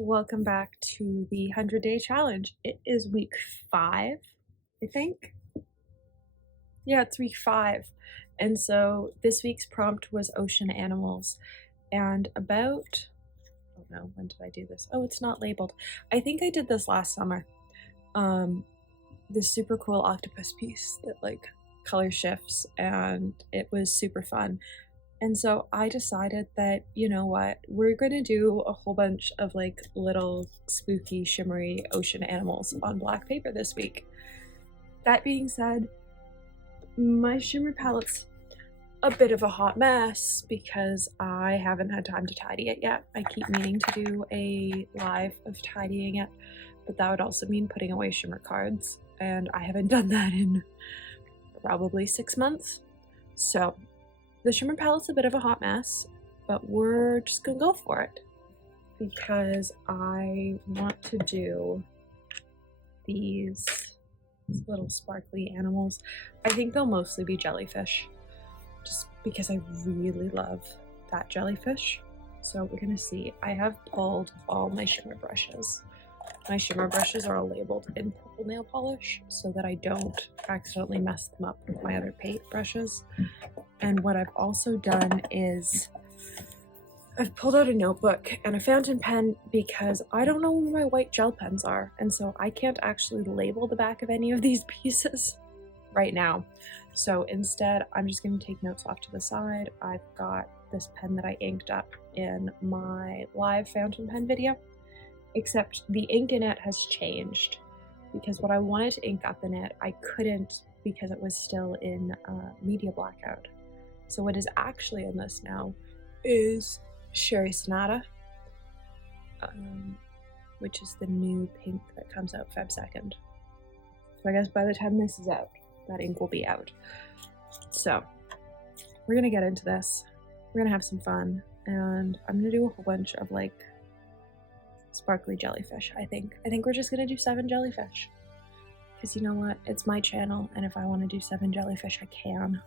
Welcome back to the 100-day challenge. It is week 5, I think. Yeah, it's week 5. And so this week's prompt was ocean animals. And about, oh no, when did I do this? Oh, it's not labeled. I think I did this last summer. This super cool octopus piece that like color shifts, and it was super fun. And so I decided that, you know what, we're gonna do a whole bunch of like little spooky, shimmery ocean animals on black paper this week. That being said, my shimmer palette's a bit of a hot mess because I haven't had time to tidy it yet. I keep meaning to do a live of tidying it, but that would also mean putting away shimmer cards, and I haven't done that in probably 6 months. So the shimmer palette's a bit of a hot mess, but we're just gonna go for it because I want to do these little sparkly animals. I think they'll mostly be jellyfish, just because I really love that jellyfish. So we're gonna see. I have pulled all my shimmer brushes. My shimmer brushes are all labeled in purple nail polish so that I don't accidentally mess them up with my other paint brushes. And what I've also done is I've pulled out a notebook and a fountain pen because I don't know where my white gel pens are, and so I can't actually label the back of any of these pieces right now. So instead, I'm just going to take notes off to the side. I've got this pen that I inked up in my live fountain pen video, except the ink in it has changed because what I wanted to ink up in it, I couldn't because it was still in media blackout. So what is actually in this now is Sherry Sonata, which is the new pink that comes out Feb 2nd. So I guess by the time this is out, that ink will be out. So we're gonna get into this. We're gonna have some fun, and I'm gonna do a whole bunch of like sparkly jellyfish. I think we're just gonna do 7 jellyfish because you know what? It's my channel, and if I want to do 7 jellyfish, I can.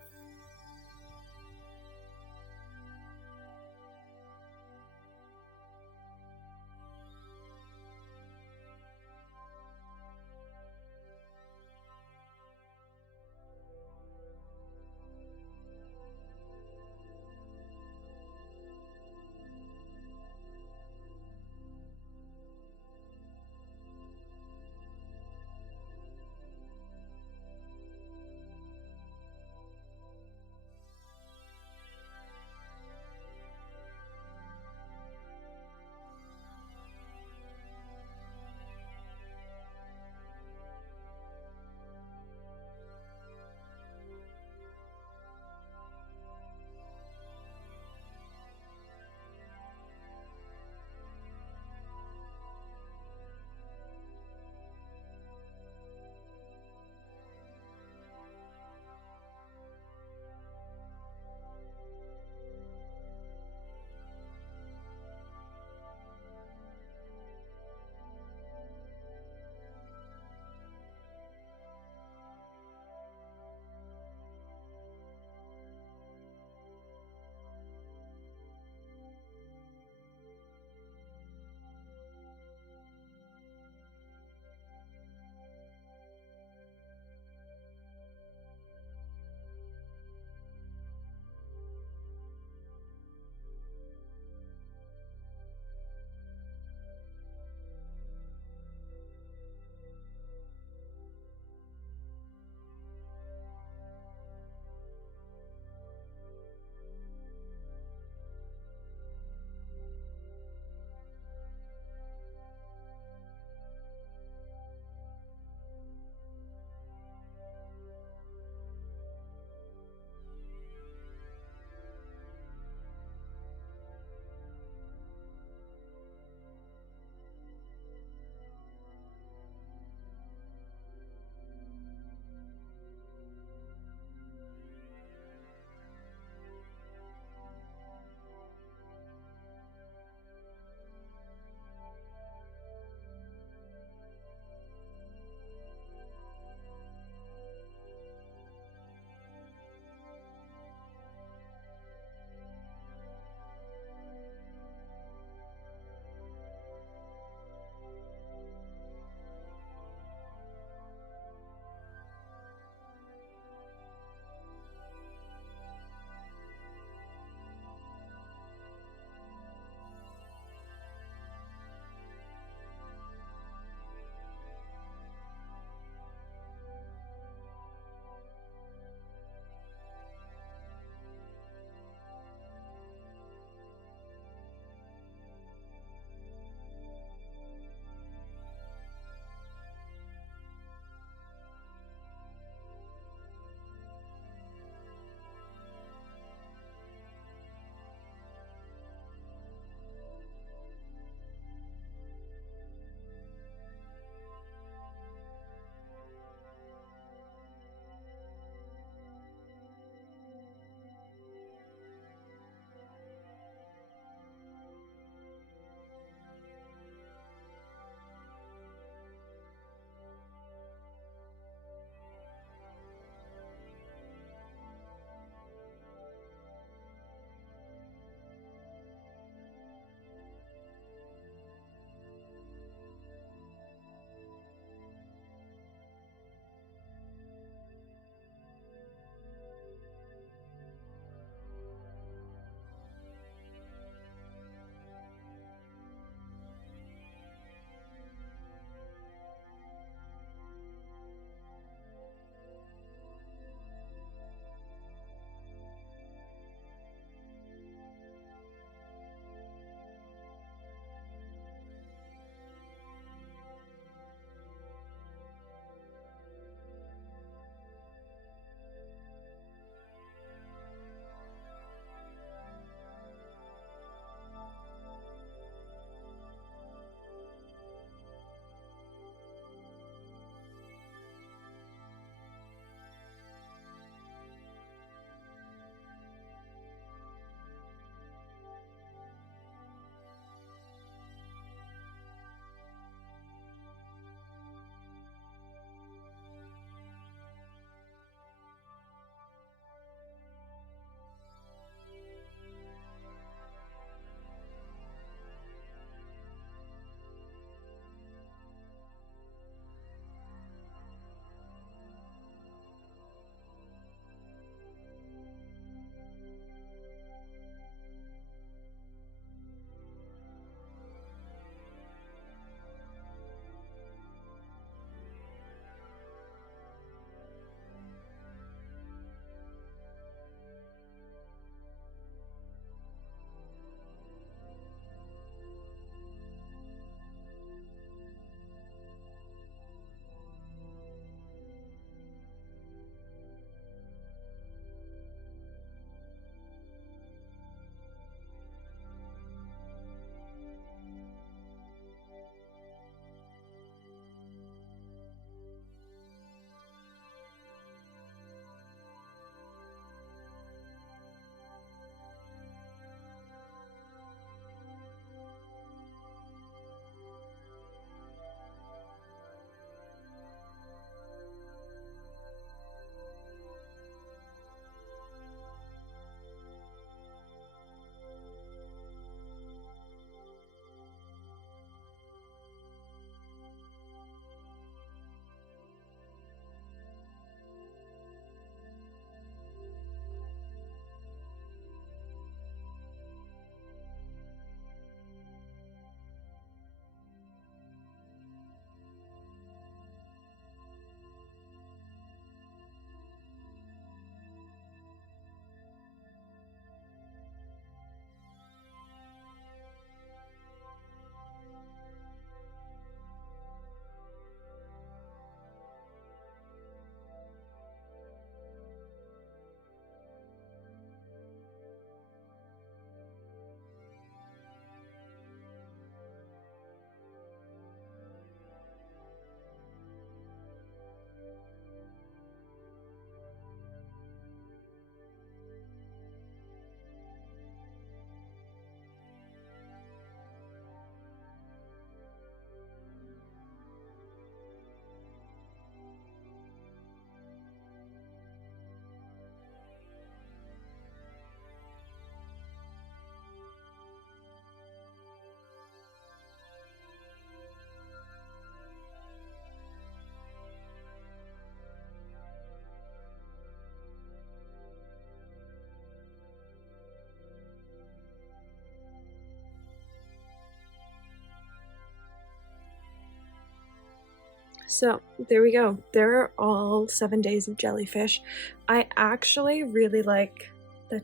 So there we go. There are all 7 days of jellyfish. I actually really like the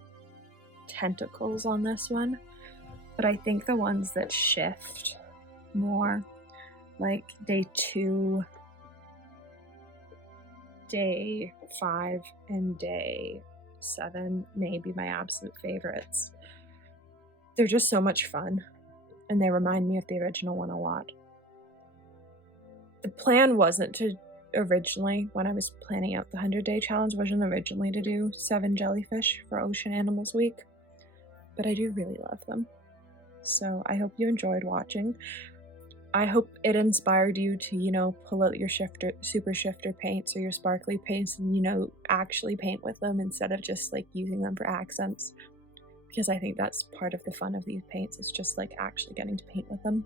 tentacles on this one, but I think the ones that shift more, like day 2, day 5, and day 7, may be my absolute favorites. They're just so much fun, and they remind me of the original one a lot. The plan wasn't to originally, when I was planning out the 100-day challenge, wasn't originally to do 7 jellyfish for Ocean Animals Week, but I do really love them. So I hope you enjoyed watching. I hope it inspired you to, you know, pull out your super shifter paints or your sparkly paints and, you know, actually paint with them instead of just like using them for accents, because I think that's part of the fun of these paints, is just like actually getting to paint with them.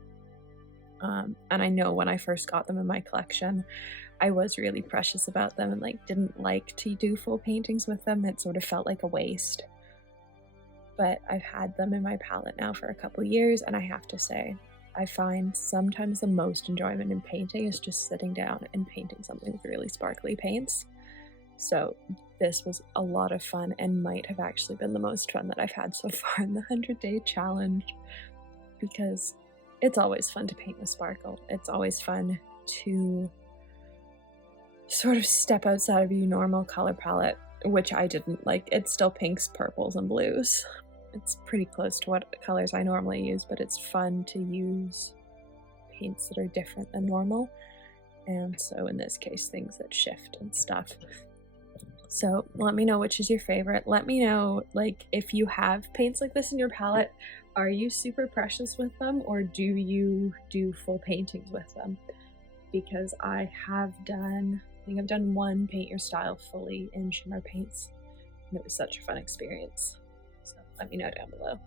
And I know when I first got them in my collection, I was really precious about them and like didn't like to do full paintings with them. It sort of felt like a waste. But I've had them in my palette now for a couple years, and I have to say, I find sometimes the most enjoyment in painting is just sitting down and painting something with really sparkly paints. So this was a lot of fun and might have actually been the most fun that I've had so far in the 100-day challenge, because it's always fun to paint with sparkle. It's always fun to sort of step outside of your normal color palette, which I didn't like. It's still pinks, purples, and blues. It's pretty close to what colors I normally use, but it's fun to use paints that are different than normal. And so in this case, things that shift and stuff. So let me know which is your favorite. Let me know, like, if you have paints like this in your palette, are you super precious with them, or do you do full paintings with them? Because I think I've done one Paint Your Style fully in shimmer paints, and it was such a fun experience. So let me know down below.